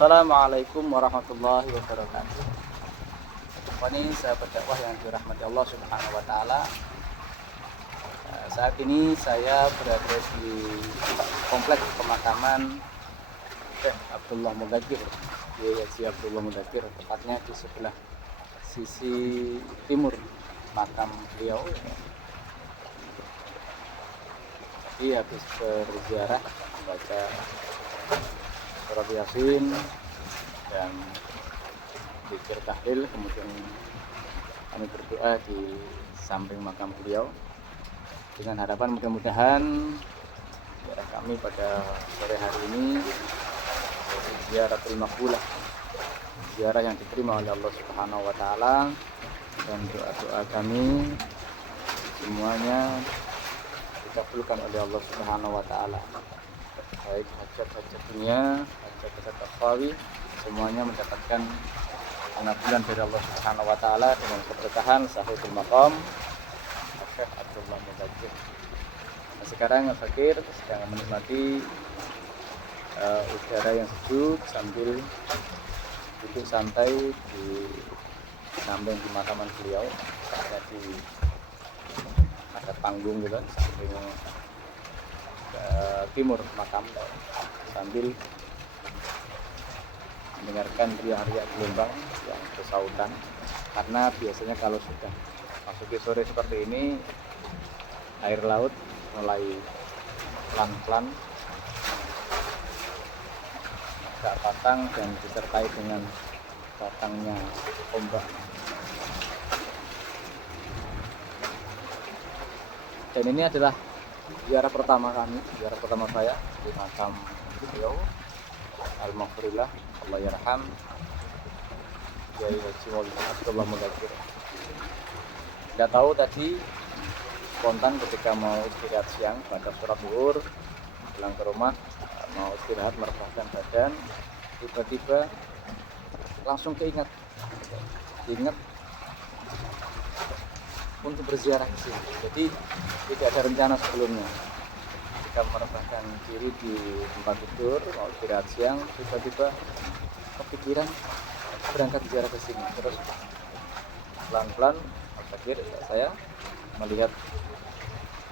Assalamualaikum warahmatullahi wabarakatuh. Ini sahabat dakwah yang dirahmati Allah Subhanahu wa taala. Saat ini saya berada di kompleks pemakaman Syekh Abdullah Mudakir, Yayasan Abdullah Mudakir, tepatnya di sebelah sisi timur makam beliau. Tadi habis berziarah membaca surat Yasin dan zikir tahlil, kemudian kami berdoa di samping makam beliau dengan harapan mudah-mudahan ziarah kami pada sore hari ini ziaratul maqbulah, ziarah yang diterima oleh Allah Subhanahu wa taala, dan doa-doa kami semuanya dikabulkan oleh Allah Subhanahu wa taala, baik hajat-hajat dunia, hajat-hajat akhrawi, semuanya mendapatkan pengabulan dari Allah Subhanahu wa taala dengan keberkahan sahibul maqam Syekh Abdullah Mudakir. Nah, sekarang Fakir sedang menikmati udara yang sejuk sambil duduk santai di samping pemakaman beliau. Jadi ada panggung gitu samping timur makam, sambil mendengarkan riak-riak gelombang yang bersautan, karena biasanya kalau sudah masuki sore seperti ini air laut mulai pelan-pelan agak pasang dan disertai dengan datangnya ombak. Dan ini adalah ziarah pertama kami, ziarah pertama saya di makam beliau Al-Maghfirullah, Allah yarham, Kiai Haji Abdullah Mudakir. Tidak tahu tadi spontan ketika mau istirahat siang pada sholat zuhur, pulang ke rumah mau istirahat merebahkan badan, tiba-tiba langsung ingat untuk berziarah ke sini. Jadi tidak ada rencana sebelumnya. Ketika merebahkan diri di tempat tidur mau istirahat siang, tiba-tiba kepikiran berangkat ziarah ke sini. Terus pelan-pelan saya melihat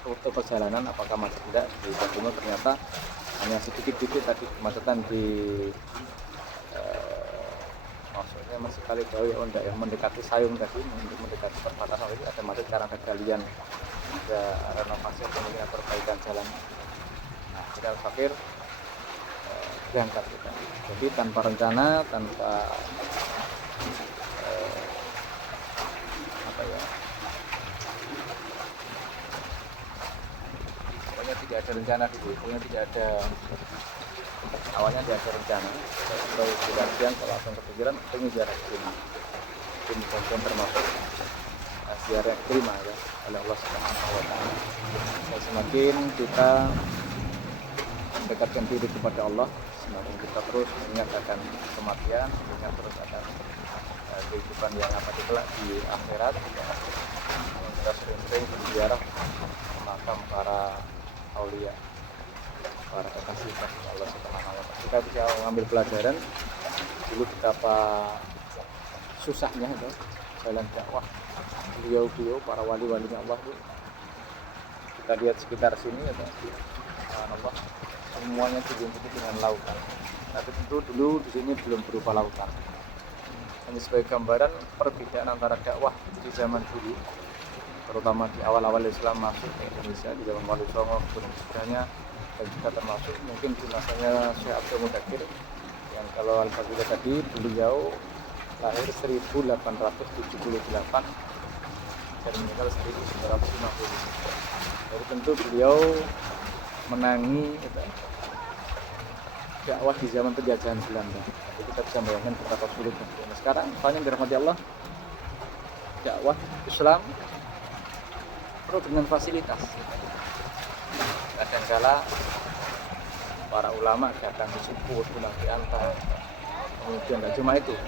rute perjalanan apakah macet tidak di Bandung. Ternyata hanya sedikit-sedikit tadi kemacetan di maksudnya masih kali jauh ya, yang mendekati Sayung tadi, mendekati perbatasan itu ada macet karena ada galian, ada renovasi, kemudian perbaikan jalan. Nah, kita Fakir berangkat kita. Jadi tanpa rencana, tanpa pokoknya tidak ada rencana dulu, pokoknya tidak ada, awalnya tidak ada rencana. Kalau sudah siang kalau langsung kepikiran pengen ziarah ke sini, itu mudah-mudahan termasuk ziarah yang terima ya oleh Allah Subhanahu wa taala. Dan semakin kita mendekatkan diri kepada Allah, semakin kita terus mengingat akan kematian, mengingat terus akan kehidupan yang akan kelak di akhirat. Kita sering-sering berziarah ke makam para aulia, para kekasih Allah Subhanahu wa taala. Kita bisa mengambil pelajaran dulu betapa susahnya itu jalan dakwah beliau para wali-walinya Allah itu. Kita lihat sekitar sini ya, subhanallah, semuanya diliputi dengan lautan. Tapi tentu dulu di sini belum berupa lautan. Ini sebagai gambaran perbedaan antara dakwah di zaman dulu, terutama di awal-awal Islam masuk ke Indonesia di zaman Wali Songo, kemudiannya, dan juga termasuk mungkin di masanya Syekh Abdullah Mudakir, yang kalau Al-Fadhilah tadi beliau lahir 1878 dan meninggal 1950. Jadi tentu beliau menangi dakwah di zaman penjajahan Belanda. Jadi kita bisa bayangkan betapa sulitnya. Nah, sekarang banyak dirahmati Allah, dakwah Islam perlu dengan fasilitas. Kadang-kala para ulama datang disebut, pulang diantar. Kemudian tidak cuma itu,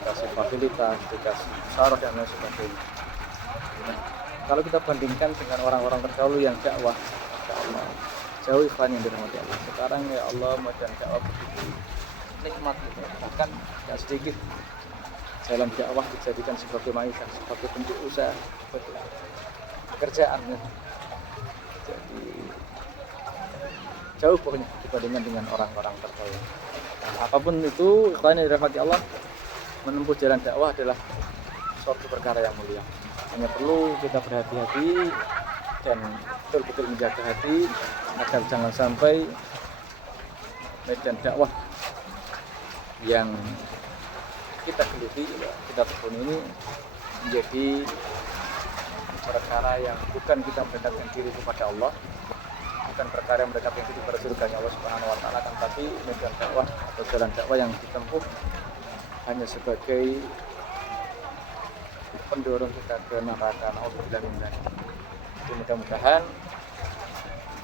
dikasih fasilitas, dikasih syarat dan lain sebagainya. Nah, kalau kita bandingkan dengan orang-orang terdahulu yang dakwah, jauh ikhwan yang dirahmati Allah. Sekarang ya Allah, modern dakwah begitu rahmat gitu. Bahkan tidak sedikit jalan dakwah dijadikan sebagai maisha, sebagai bentuk usaha, sebagai pekerjaan ya. Jadi jauh pokoknya dibandingkan dengan orang-orang terdahulu. Nah, apapun itu, ikhwan yang dirahmati Allah, menempuh jalan dakwah adalah suatu perkara yang mulia. Hanya perlu kita berhati-hati dan betul-betul menjaga hati agar jangan sampai medan dakwah yang kita geluti, kita tekuni ini menjadi perkara yang bukan kita mendekatkan diri kepada Allah, bukan perkara yang mendekatkan diri kepada surganya Allah Subhanahu wa taala, tapi medan dakwah atau jalan dakwah yang ditempuh hanya sebagai pendorong kita ke neraka. Alhamdulillah. Jadi mudah-mudahan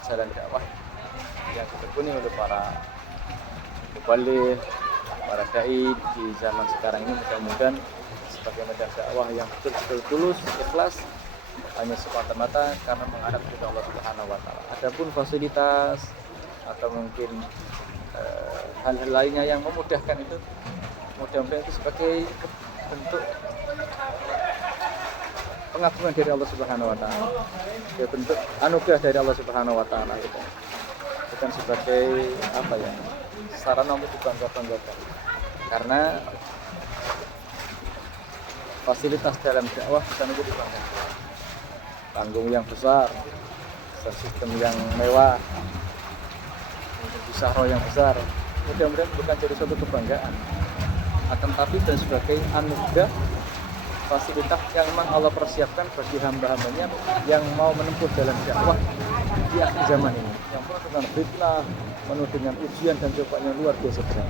jalan dakwah yang ditekuni oleh para mubaligh, para dai di zaman sekarang ini mudah-mudahan sebagai medan dakwah yang betul-betul tulus, ikhlas, hanya semata-mata karena menghadap kepada Allah Subhanahu wa taala. Adapun fasilitas atau mungkin hal-hal lainnya yang memudahkan itu, mudah-mudahan itu sebagai bentuk pengagungan dari Allah Subhanahu wa taala. Ya, bentuk anugerah dari Allah Subhanahu wa taala gitu. Bukan sebagai apa ya? Sarana untuk dibangga-banggakan. Karena fasilitas dalam dakwah bukan untuk dibanggakan. Panggung yang besar, sistem yang mewah, busaro yang besar, mudah-mudahan bukan jadi suatu kebanggaan, akan tapi dan sebagai anugerah fasilitas yang memang Allah persiapkan bagi hamba-hambanya yang mau menempuh jalan dakwah di akhir zaman ini, yang penuh dengan fitnah, penuh dengan ujian dan cobaan yang luar biasa berat.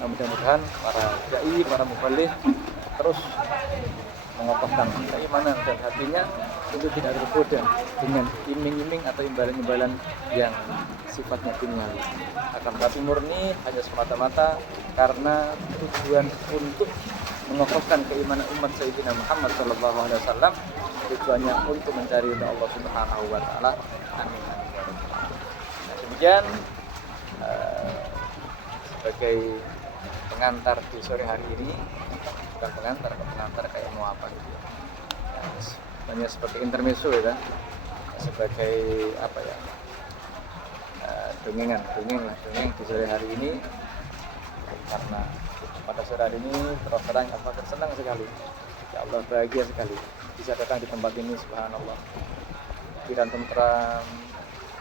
Nah, mudah-mudahan para dai, para mubaligh terus mengokohkan keimanan dan hatinya untuk tidak tergoda dengan iming-iming atau imbalan-imbalan yang sifatnya duniawi. Akan tapi murni hanya semata-mata karena tujuan untuk mengokohkan keimanan umat Sayyidina Muhammad SAW, tujuannya untuk mencari ridha Allah Subhanahu wa taala. Amin. Nah, demikian sebagai pengantar di sore hari ini, bukan pengantar kayak mau apa gitu ya. Hanya sebagai intermezzo ya kan, sebagai apa ya, dongeng di sore hari ini, karena pada sore hari ini terus terang apa senang sekali, ya Allah bahagia sekali bisa datang di tempat ini. Subhanallah, pikiran tentram,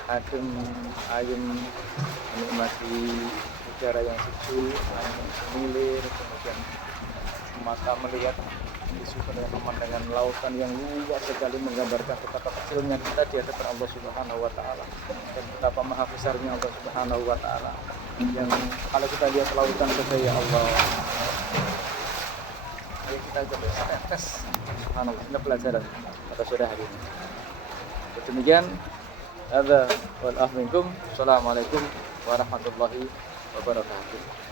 adem, ayem, menikmati udara yang sejuk, angin yang semilir, kemudian mata melihat disusun dengan pemandangan lautan yang luas sekali, menggambarkan betapa kecilnya kita di hadapan Allah Subhanahu wa taala dan betapa maha besarnya Allah Subhanahu wa taala, yang kalau kita lihat lautan saja ya Allah, ayo kita coba tes. Subhanallah, ini pelajaran pada sore hari ini. Demikian, ada wal ahminkum. Assalamualaikum warahmatullahi wabarakatuh.